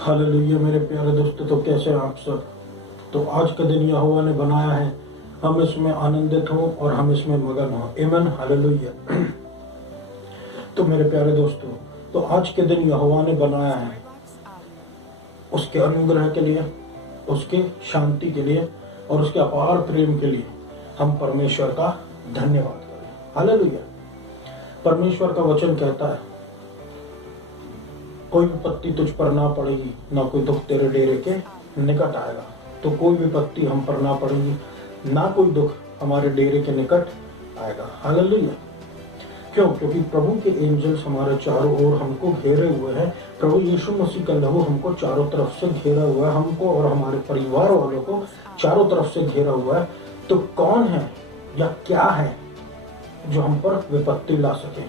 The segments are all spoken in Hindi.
हालेलुया मेरे प्यारे दोस्तों, तो कैसे हैं आप सब। तो आज का दिन यहोवा ने बनाया है, हम इसमें आनंदित हों और हम इसमें मगन हों। आमीन, हालेलुया। तो मेरे प्यारे दोस्तों, तो आज के दिन यहोवा ने बनाया है, उसके अनुग्रह के लिए, उसके शांति के लिए और उसके अपार प्रेम के लिए हम परमेश्वर का धन्यवाद करें। हालेलुया। परमेश्वर का वचन कहता है, कोई विपत्ति तुझ पर ना पड़ेगी, ना कोई दुख तेरे डेरे के निकट आएगा। तो कोई विपत्ति हम पर ना पड़ेगी, ना कोई दुख हमारे डेरे के निकट आएगा। हालेलुया। क्यों? क्योंकि प्रभु के एंजल्स हमारे चारों ओर हमको घेरे हुए हैं। प्रभु यीशु मसीह का लहू हमको चारों तरफ से घेरा हुआ है, हमको और हमारे परिवार वालों को चारों तरफ से घेरा हुआ है। तो कौन है या क्या है जो हम पर विपत्ति ला सके?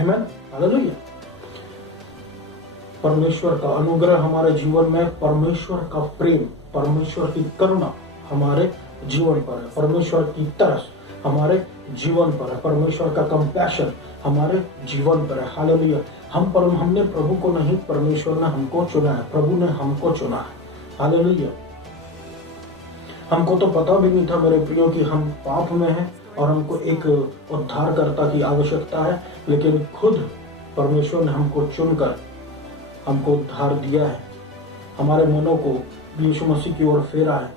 आमीन, हालेलुया। परमेश्वर का अनुग्रह हमारे जीवन में, परमेश्वर का प्रेम, परमेश्वर की करुणा हमारे जीवन पर है, परमेश्वर की तरस हमारे जीवन पर है, परमेश्वर का कंपैशन हमारे जीवन पर है। हालेलुया। हमने प्रभु को नहीं, परमेश्वर ने हमको चुना है, प्रभु ने हमको चुना है। हालेलुया। हमको तो पता भी नहीं था मेरे प्रियो कि हम पाप में हैं और हमको एक उद्धारकर्ता की आवश्यकता है, लेकिन खुद परमेश्वर ने हमको चुनकर हमको उद्धार दिया है, हमारे मनों को यीशु मसीह की ओर फेरा है,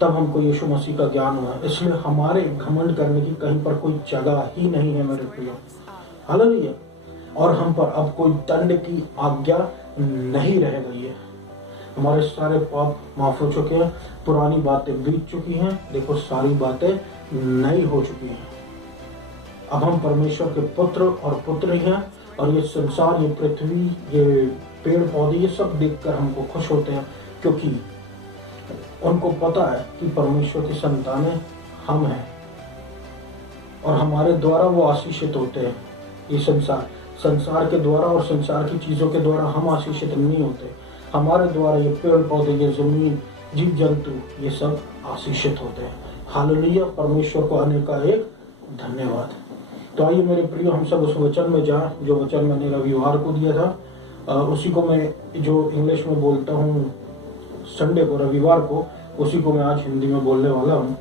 तब हमको यीशु मसीह का ज्ञान हुआ है। इसलिए हमारे घमंड करने की कहीं पर कोई जगह ही नहीं है मेरे प्रियो। हालेलुया। और हम पर अब कोई दंड की आज्ञा नहीं रह गई है। हमारे सारे पाप माफ हो चुके हैं, पुरानी बातें बीत चुकी हैं, देखो सारी बातें नई हो चुकी हैं। अब हम परमेश्वर के पुत्र और पुत्री हैं, और ये संसार, ये पृथ्वी, ये पेड़ पौधे, ये सब देखकर हमको खुश होते हैं, क्योंकि उनको पता है कि परमेश्वर की संतानें हम हैं और हमारे द्वारा वो आशीषित होते हैं। ये संसार के द्वारा और संसार की चीजों के द्वारा हम आशीषित नहीं होते, हमारे द्वारा ये पेड़ पौधे, ये जमीन, जीव जंतु, ये सब आशीषित होते हैं। हालेलुया। परमेश्वर को आने का एक धन्यवाद। तो आइए मेरे प्रियो, हम सब उस वचन में जाएं जो वचन मैंने रविवार को दिया था, उसी को मैं जो इंग्लिश में बोलता हूँ संडे को, रविवार को, उसी को मैं आज हिंदी में बोलने वाला हूँ।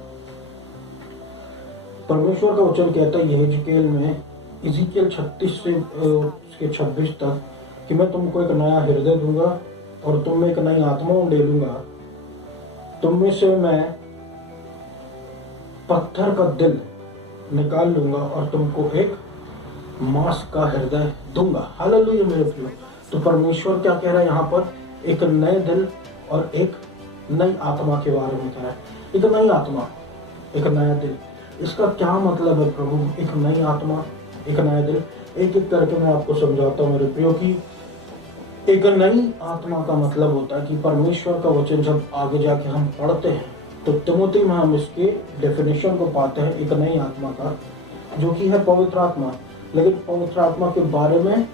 परमेश्वर का वचन कहता है यहेजकेल में, इज़ीकियल 36 से 26 तक, कि मैं तुमको एक नया हृदय दूंगा और तुम में एक नई आत्मा ले लूंगा, तुम में से मैं पत्थर का दिल निकाल लूंगा और तुमको एक मांस का हृदय दूंगा। हालेलुया मेरे प्रियो। तो परमेश्वर क्या कह रहा है यहाँ पर? एक नए दिल और एक नई आत्मा के बारे में कह रहा है। एक नई आत्मा, एक नया दिल, इसका क्या मतलब है प्रभु? एक नई आत्मा, एक नया दिल, एक एक करके मैं आपको समझाता हूँ मेरे प्रियो। की एक नई आत्मा का मतलब होता है कि परमेश्वर का वचन जब आगे जाके हम पढ़ते हैं तो तिमोथी में हम इसके डेफिनेशन को पाते हैं, एक नई आत्मा का, जो कि है पवित्र आत्मा। लेकिन पवित्र आत्मा के बारे में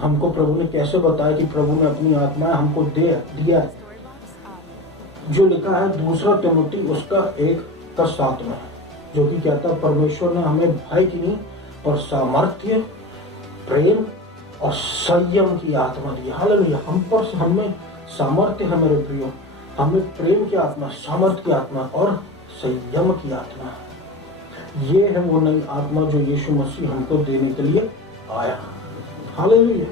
हमको प्रभु ने कैसे बताया कि प्रभु ने अपनी आत्मा हमको दिया है, जो लिखा है 2 तिमोथी उसका 1:7 में, जो कि कहता है परमेश्वर ने हमें भय की नहीं और सामर्थ्य, प्रेम और संयम की आत्मा दी। हालेलुया। हमें सामर्थ्य है मेरे प्रियो, हमें प्रेम की आत्मा, सामर्थ्य की आत्मा और संयम की आत्मा। ये है वो नई आत्मा जो यीशु मसीह हमको देने के लिए आया। हालेलुया।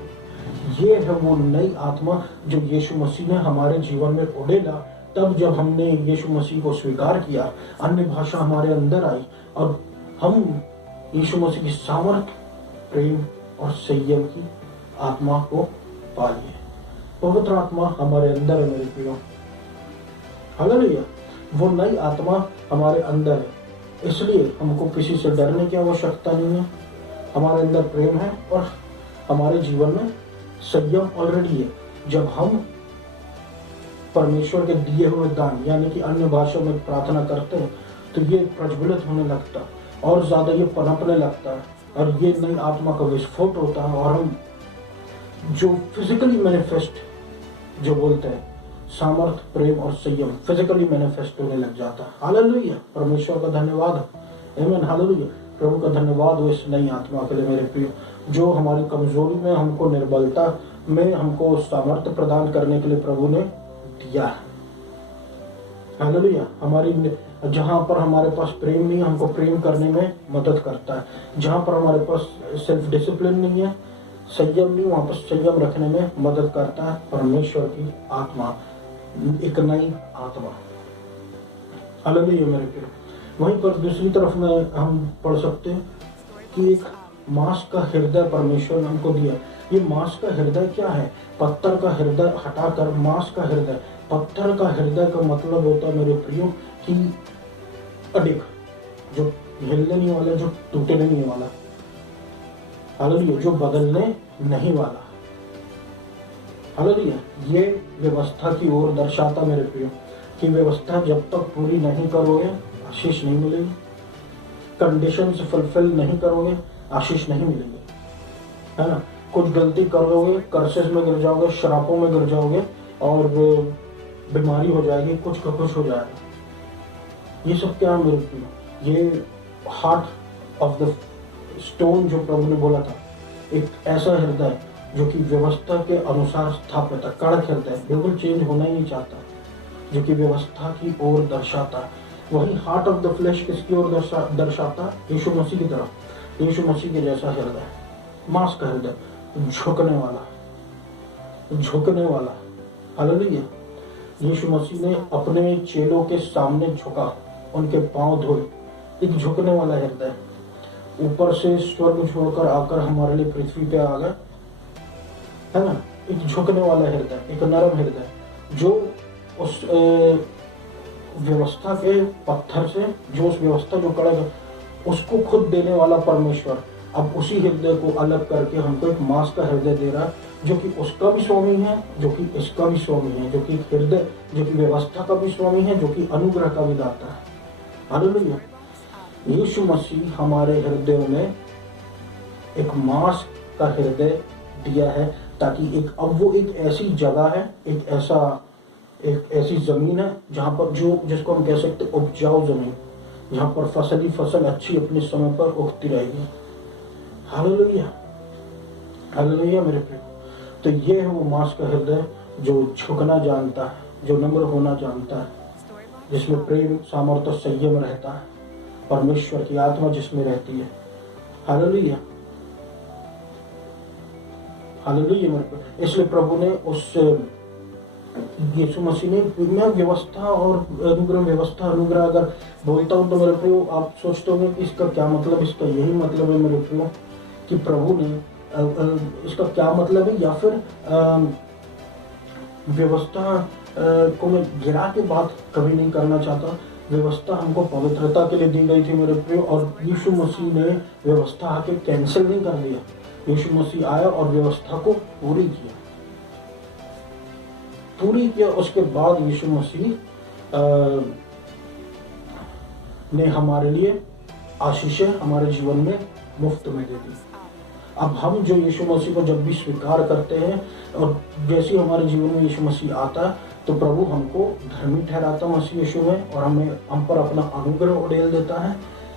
ये है वो नई आत्मा जो यीशु मसीह ने हमारे जीवन में उड़ेला, तब जब हमने यीशु मसीह को स्वीकार किया, अन्य भाषा हमारे अंदर आई और हम यीशु मसीह की सामर्थ्य, प्रेम और संयम की आत्मा को पा लिए। पवित्र आत्मा हमारे अंदर है मेरे प्रियो। हालेलुया। वो नई आत्मा हमारे अंदर है, इसलिए हमको किसी से डरने की आवश्यकता नहीं है। हमारे अंदर प्रेम है और हमारे जीवन में संयम ऑलरेडी है। जब हम परमेश्वर के दिए हुए दान, यानी कि अन्य भाषा में प्रार्थना करते हैं, तो ये प्रज्वलित होने लगता है और ज्यादा ये पनपने लगता है और ये नई आत्मा का विस्फोट होता है, और हम जो फिजिकली मैनिफेस्ट जो बोलते हैं, सामर्थ्य, प्रेम और संयम फिजिकली मैनिफेस्ट होने लग जाता है। हालेलुया। परमेश्वर का धन्यवाद। आमीन, हालेलुया। प्रभु का धन्यवाद हो इस नई आत्मा के लिए मेरे प्रिय, जो हमारी कमजोरी में हमको निर्बलता में हमको सामर्थ्य प्रदान करने के लिए प्रभु ने दिया है। हालेलुया। हमारी जहाँ पर हमारे पास प्रेम नहीं है, हमको प्रेम करने में मदद करता है। जहाँ पर हमारे पास सेल्फ डिसिप्लिन नहीं है, संयम नहीं, वहाँ पर संयम रखने में मदद करता है परमेश्वर की आत्मा, एक नई आत्मा। हालेलुया मेरे प्रिय। वहीं पर दूसरी तरफ में हम पढ़ सकते हैं कि एक मांस का हृदय परमेश्वर ने हमको दिया। ये मांस का हृदय क्या है? पत्थर का हृदय हटाकर मांस का हृदय। पत्थर का हृदय का मतलब होता है मेरे प्रियो कि अडिग, जो हिलने नहीं वाला, जो टूटने नहीं वाला, हालेलुया, जो बदलने नहीं वाला। हालेलुया। ये व्यवस्था की ओर दर्शाता मेरे प्रियो कि व्यवस्था जब तक पूरी नहीं करोगे आशीष नहीं मिलेगी, कंडीशंस फुलफिल नहीं करोगे आशीष नहीं मिलेगी, है ना। कुछ गलती करोगे, कर्सेस में गिर जाओगे, श्रापों में गिर जाओगे और बीमारी हो जाएगी, कुछ का कुछ हो जाएगा। ये सब क्या मेरे प्रियो? ये हार्ट ऑफ द स्टोन जो प्रभु ने बोला था, एक ऐसा हृदय जो कि व्यवस्था के अनुसार स्थापित है, कड़क हृदय, बिल्कुल चेंज होना ही नहीं चाहता, जो कि व्यवस्था की ओर दर्शाता है। वही हार्ट ऑफ द फ्लैश किसकी ओर दर्शाता? यीशु मसीह की तरफ। यीशु मसीह के जैसा हृदय, मांस का हृदय, झुकने वाला, झुकने वाला। हालेलुया। यीशु मसीह ने अपने चेलों के सामने झुका, उनके पांव धोए, एक झुकने वाला हृदय। ऊपर से स्वर्ग छोड़कर आकर हमारे लिए पृथ्वी पे आ गए, है ना। एक झुकने वाला हृदय, एक नरम हृदय, जो उस व्यवस्था के पत्थर से, जो उस व्यवस्था जो कड़क है, उसको खुद देने वाला परमेश्वर अब उसी हृदय को अलग करके हमको एक मांस का हृदय दे रहा है, जो कि उसका भी स्वामी है, जो कि इसका भी स्वामी है, जो कि हृदय, जो कि व्यवस्था का भी स्वामी है, जो कि अनुग्रह का भी दाता है। हालेलुया। यीशु मसीह हमारे हृदयों में एक मांस का हृदय दिया है, ताकि अब वो एक ऐसी जगह है, एक ऐसी जमीन है जहाँ पर जिसको हम कह सकते उपजाऊ जमीन, जहाँ पर फसल अच्छी अपने समय पर उगती रहेगी। हालेलुया। हालेलुया मेरे प्रिय। तो ये है वो मांस का हृदय जो झुकना जानता है, जो नम्र होना जानता है, जिसमें प्रेम, सामर्थ्य और संयम रहता है, परमेश्वर की आत्मा जिसमें रहती है। हालेलुया। हालेलुया मेरे प्रिय। इसलिए प्रभु ने उस यीशु मसीह ने, मैं व्यवस्था और अनुग्रह, व्यवस्था अनुग्रह अगर बोलता हूँ तो मेरे प्रियो आप सोचते होंगे कि इसका क्या मतलब? इसका यही मतलब है मेरे प्रियो कि प्रभु ने इसका क्या मतलब है, या फिर व्यवस्था को मैं गिरा के बात कभी नहीं करना चाहता। व्यवस्था हमको पवित्रता के लिए दी गई थी मेरे प्रियो, और यीशु मसीह ने व्यवस्था आके कैंसिल नहीं कर दिया। यीशु मसीह आया और व्यवस्था को पूरी किया। उसके बाद यीशु मसीह ने हमारे लिए आशीषें हमारे जीवन में मुफ्त में दे दी। अब हम जो यीशु मसीह को जब भी स्वीकार करते हैं और जैसे हमारे जीवन में यीशु मसीह आता है, तो प्रभु हमको धर्मी ठहराता मसीह यीशु में, और हम पर अपना अनुग्रह उड़ेल देता है,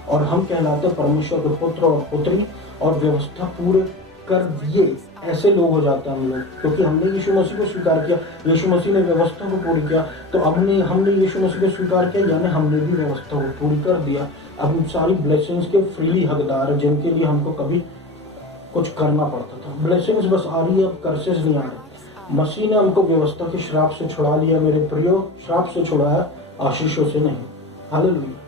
और हम कहलाते परमेश्वर के पुत्र और पुत्री, और व्यवस्था पूरे कर दिए ऐसे लोग हो जाते हैं हम लोग, क्योंकि हमने यीशु मसीह को स्वीकार किया। यीशु मसीह ने व्यवस्था को पूरी किया, तो हमने यीशु मसीह को स्वीकार किया, यानी हमने भी व्यवस्था को पूरी कर दिया। अब हम सारी ब्लेसिंग्स के फ्रीली हकदार है, जिनके लिए हमको कभी कुछ करना पड़ता था। ब्लेसिंग्स बस आ रही है, अब कर्सेस नहीं आ रहे। मसीह ने हमको व्यवस्था के श्राप से छुड़ा लिया मेरे प्रियो, श्राप से छुड़ाया, आशीषों से नहीं। हालेलुया।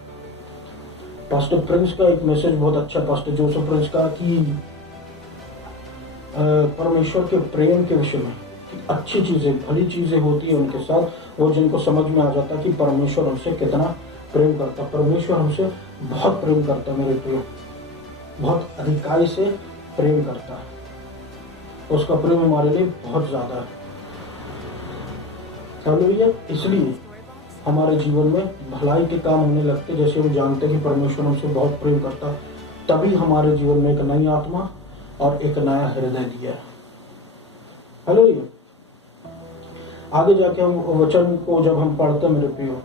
पास्टर प्रिंस का एक मैसेज बहुत अच्छा, पास्टर जोसेफ प्रिंस का, कि परमेश्वर के प्रेम के विषय में, अच्छी चीजें, भली चीजें होती है उनके साथ, वो जिनको समझ में आ जाता है कि परमेश्वर हमसे कितना प्रेम करता है। परमेश्वर हमसे बहुत प्रेम करता है मेरे प्रियो, बहुत अधिकाई से प्रेम करता है, उसका प्रेम हमारे लिए बहुत ज्यादा है। हालेलुया। इसलिए हमारे जीवन में भलाई के काम होने लगते, जैसे हम जानते हैं कि परमेश्वर हमसे बहुत प्रेम करता, तभी हमारे जीवन में एक नई आत्मा और एक नया हृदय दिया है। हालेलुया। आगे जाके हम वचन को जब हम पढ़ते मेरे प्रियो,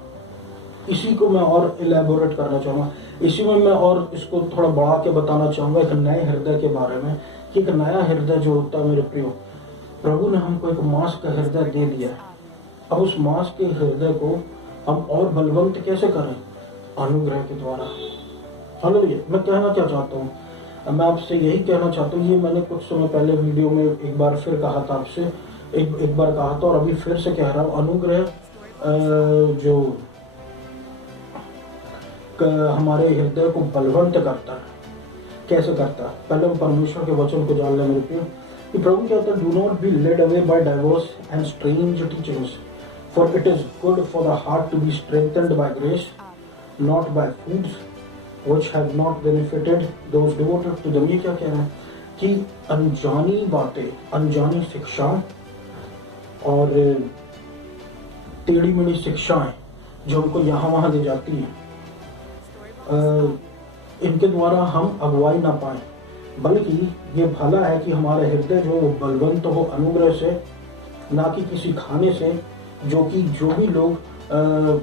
इसी को मैं और इलेबोरेट करना चाहूँगा, इसी में मैं और इसको थोड़ा बढ़ा के बताना चाहूँगा एक नए हृदय के बारे में, कि एक नया हृदय जो होता है मेरे प्रियो, प्रभु ने हमको एक मांस का हृदय दे दिया है। अब उस मांस के हृदय को हम और बलवंत कैसे करें? अनुग्रह के द्वारा। हालेलुया। मैं कहना क्या चाहता हूँ, मैं आपसे यही कहना चाहता हूँ, ये मैंने कुछ समय पहले वीडियो में एक बार फिर कहा था आपसे, एक बार कहा था और अभी फिर से कह रहा हूँ, अनुग्रह जो हमारे हृदय को बलवंत करता है। कैसे करता है? पहले हम परमेश्वर के वचन को जान लें मेरे प्रिय, कि प्रभु क्या होता है, do not be led away by divers and strange teachings, for it is good for the heart to be strengthened by grace, not by foods which have not benefited those devoted to them। ये क्या कह रहे हैं कि अनजानी बातें, अनजानी शिक्षा और टेढ़ी मेढ़ी शिक्षाएं जो हमको यहाँ वहाँ दी जाती है, इनके द्वारा हम अगुवाई ना पाए, बल्कि ये भला है कि हमारा हृदय जो बलवंत हो अनुग्रह से, ना कि किसी खाने से, जो भी लोग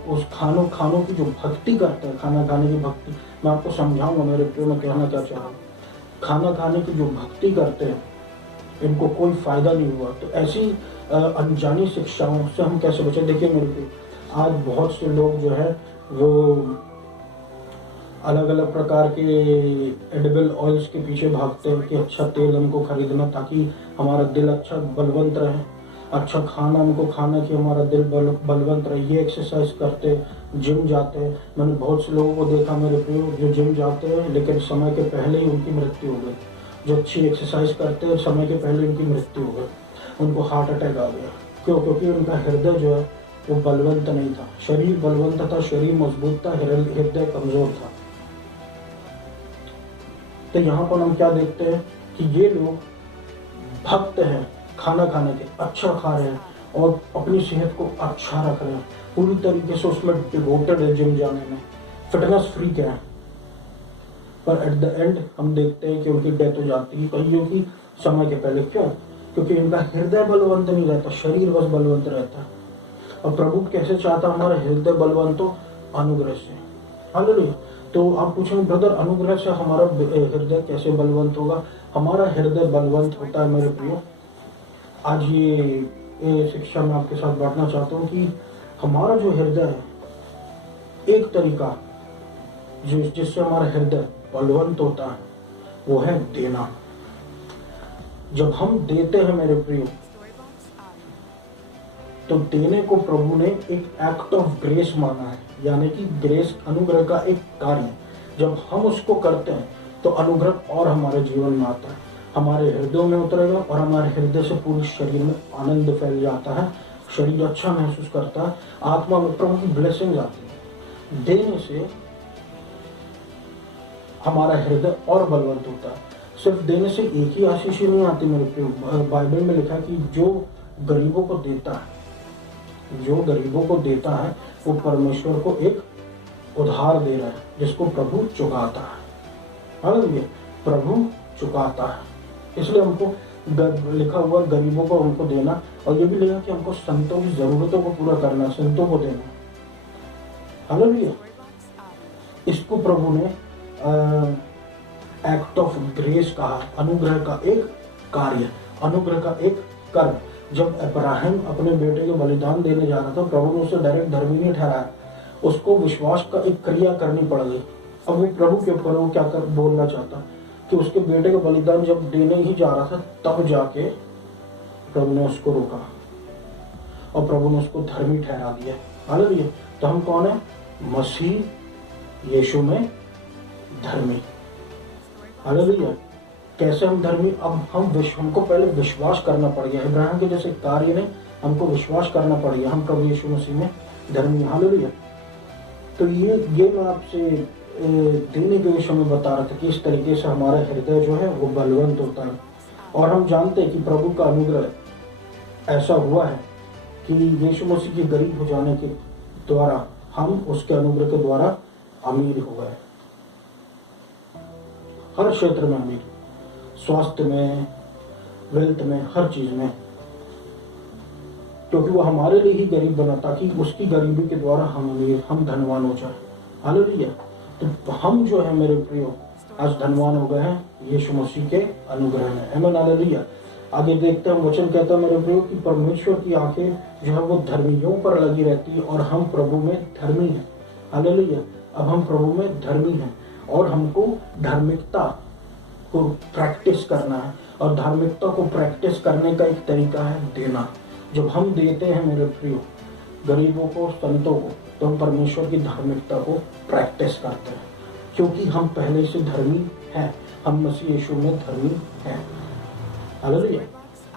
उस खानों की जो भक्ति करते हैं, खाना खाने की भक्ति, मैं आपको समझाऊंगा मेरे प्रिय, मैं कहना क्या चाह रहा हूँ। खाना खाने की जो भक्ति करते हैं इनको कोई फायदा नहीं हुआ। तो ऐसी अनजानी शिक्षाओं से हम कैसे बचें? देखिए मेरे प्रिय, आज बहुत से लोग जो है वो अलग अलग प्रकार के एडिबल ऑयल्स के पीछे भागते हैं कि अच्छा तेल हमको खरीदना ताकि हमारा दिल अच्छा बलवंत रहे, अच्छा खाना हमको खाना कि हमारा दिल बलवंत रहे। ये एक्सरसाइज करते, जिम जाते हैं। मैंने बहुत से लोगों को देखा मेरे प्रियो जो जिम जाते हैं लेकिन समय के पहले ही उनकी मृत्यु हो गई। जो अच्छी एक्सरसाइज करते हैं समय के पहले उनकी मृत्यु हो गई, उनको हार्ट अटैक आ गया। क्यों? क्योंकि उनका हृदय जो है वो बलवंत नहीं था। शरीर बलवंत था, शरीर मजबूत था, हृदय कमजोर था। तो यहाँ पर हम क्या देखते हैं कि ये लोग भक्त हैं, खाना खाने के, अच्छा खा रहे हैं और अपनी सेहत को अच्छा रख रहे हैं, पूरी तरीके से उसमें डिवोटेड है, जिम जाने में फिटनेस फ्रीक है, पर एट द एंड हम देखते हैं कि उनकी डेथ हो जाती है कईयों की समय के पहले। क्यों? क्योंकि इनका हृदय बलवंत नहीं रहता, शरीर बस बलवंत रहता है। और प्रभु कैसे चाहता हमारा हृदय बलवंत हो? अनुग्रह से। हालेलुया। तो आप पूछेंगे ब्रदर अनुग्रह से हमारा हृदय कैसे बलवंत होगा? हमारा हृदय बलवंत होता है मेरे प्रियो। आज ये शिक्षा मैं आपके साथ बांटना चाहता हूँ कि हमारा जो हृदय है, एक तरीका जिससे हमारा हृदय बलवंत होता है वो है देना। जब हम देते हैं मेरे प्रियो, तो देने को प्रभु ने एक एक्ट ऑफ ग्रेस माना है, यानी कि ग्रेस अनुग्रह का एक कार्य। जब हम उसको करते हैं तो अनुग्रह और हमारे जीवन में आता है, हमारे हृदय में उतरेगा और हमारे हृदय से पूरे शरीर में आनंद फैल जाता है, शरीर अच्छा महसूस करता है, आत्मा में प्रभु की ब्लेसिंग आती है। देने से हमारा हृदय और बलवंत होता है। सिर्फ देने से एक ही आशीष ही नहीं आती मेरे प्रियो। बाइबल में लिखा है कि जो गरीबों को देता है, जो गरीबों को देता है वो परमेश्वर को एक उधार दे रहा है जिसको प्रभु चुकाता है। हालेलुया। प्रभु चुकाता है, इसलिए हमको लिखा हुआ गरीबों को हमको देना, और ये भी लिखा कि हमको संतों की जरूरतों को पूरा करना, संतों को देना। हालेलुया। इसको प्रभु ने एक्ट ऑफ ग्रेस कहा, अनुग्रह का एक कार्य, अनुग्रह का एक कर्म। जब अब्राहम अपने बेटे को बलिदान देने जा रहा था, प्रभु ने उसे डायरेक्ट धर्मी नहीं ठहराया, उसको विश्वास का एक क्रिया करनी पड़ गई। अब वो प्रभु के ऊपर वो क्या बोलना चाहता कि उसके बेटे को बलिदान जब देने ही जा रहा था तब जाके प्रभु ने उसको रोका और प्रभु ने उसको धर्मी ठहरा दिया। हालेलुया। तो हम कौन है? मसीह यीशु में धर्मी। हालेलुया। कैसे हम धर्मी? अब हमको पहले विश्वास करना पड़ गया, इब्राहिम के जैसे कार्य ने हमको विश्वास करना पड़ गया, हम प्रभु यीशु मसीह में धर्मी। हालेलुया। तो ये मैं आपसे देने के विषय में बता रहा था कि इस तरीके से हमारा हृदय जो है वो बलवंत होता है। और हम जानते हैं कि प्रभु का अनुग्रह ऐसा हुआ है कि यीशु मसीह के गरीब हो जाने के द्वारा हम उसके अनुग्रह के द्वारा अमीर हो गए, हर क्षेत्र में अमीर, स्वास्थ्य में, वेल्थ में, हर चीज में, क्योंकि वो हमारे लिए ही गरीब बना ताकि उसकी गरीबी के द्वारा हम अमीर, हम धनवान हो जाए। हालेलुया। तो हम जो है मेरे प्रियो आज धनवान हो गए हैं यीशु मसीह के अनुग्रह में। आमीन। हालेलुया। आगे देखते हैं, वचन कहता है मेरे प्रियो कि परमेश्वर की आंखें जो है वो धर्मियों पर लगी रहती है और हम प्रभु में धर्मी हैं। हालेलुया। अब हम प्रभु में धर्मी हैं और हमको धार्मिकता को प्रैक्टिस करना है, और धार्मिकता को प्रैक्टिस करने का एक तरीका है देना। जब हम देते हैं मेरे प्रियो गरीबों को, संतों को, तो हम परमेश्वर की धार्मिकता को प्रैक्टिस करते हैं, क्योंकि हम पहले से धर्मी हैं। हम मसीह यीशु में धर्मी हैं। हालेलुया।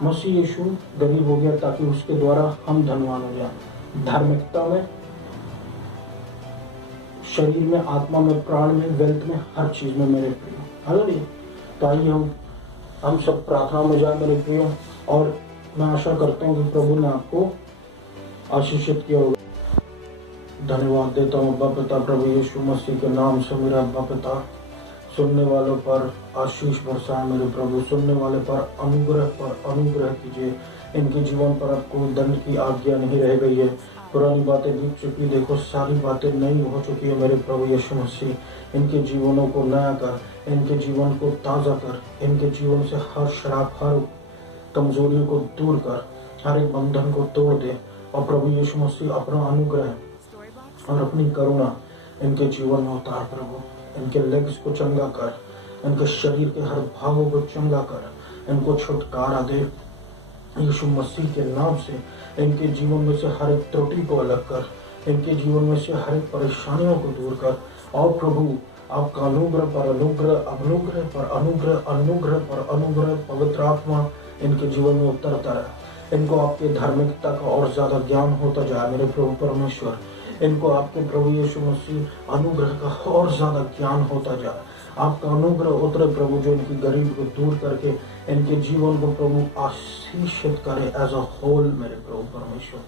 मसीह यीशु गरीब हो गया ताकि उसके द्वारा हम धनवान हो जाए। धार्मिकता में, शरीर में, आत्मा में, प्राण में, वेल्थ में, हर चीज में मेरे प्रियो। हालेलुया। तो आइए हम सब प्रार्थना में जाए मेरे प्रियो, और मैं आशा करता हूँ कि प्रभु ने आपको आशीषित किया होगा। धन्यवाद देता हूँ अब्बा पिता प्रभु यीशु मसीह के नाम से। मेरा अब्बा पिता, सुनने वालों पर आशीष बरसाए मेरे प्रभु, सुनने वाले पर अनुग्रह कीजिए। इनके जीवन पर अब कोई दंड की आज्ञा नहीं रह गई है। पुरानी बातें बीत चुकी, देखो सारी बातें नई हो चुकी है मेरे प्रभु यीशु मसीह। इनके जीवनों को नया कर, इनके जीवन को ताज़ा कर, इनके जीवन से हर शराब, हर कमजोरियों को दूर कर, हर एक बंधन को तोड़ दे। और प्रभु यीशु मसीह अपना अनुग्रह और अपनी करुणा इनके जीवन में उतार प्रभु। इनके लेग्स को चंगा कर, इनके शरीर के हर भागों को चंगा कर, इनको छुटकारा दे यीशु मसीह के नाम से। इनके जीवन में से हर एक त्रुटि को अलग कर, इनके जीवन में से हर एक परेशानियों को दूर कर। और प्रभु आपका अनुग्रह पर अनुग्रह, अनुग्रह पर अनुग्रह, अनुग्रह पर अनुग्रह, पवित्र आत्मा इनके जीवन में उतरता रहे। इनको आपके धार्मिकता का और ज्यादा ज्ञान होता जाए मेरे प्रभु परमेश्वर। इनको आपके प्रभु यीशु मसीह अनुग्रह का और ज्यादा ज्ञान होता जाए। आपका अनुग्रह उतरे प्रभु, जो इनकी गरीब को दूर करके इनके जीवन को प्रभु आशीषित करे एज अ होल मेरे प्रभु परमेश्वर।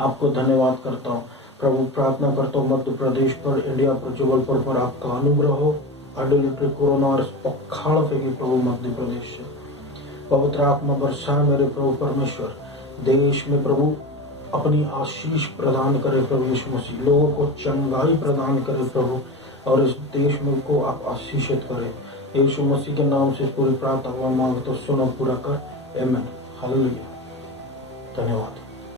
आपको धन्यवाद करता हूँ प्रभु। प्रार्थना करता हूँ मध्य प्रदेश पर, इंडिया पर, जबलपुर पर आपका अनुग्रह हो। आइडोलेट्री, कोरोना और पखाड़ फेंकी प्रभु मध्य प्रदेश से। पवित्र आत्मा बरसाए मेरे प्रभु परमेश्वर। देश में प्रभु अपनी आशीष प्रदान करे प्रभु यीशु मसीह। लोगों को चंगाई प्रदान करे प्रभु, और इस देश में को आप आशीषित करें यीशु मसीह के नाम से। पूरी प्रार्थना मांगते सुनो, पूरा कर। आमीन। हालेलुया। धन्यवाद।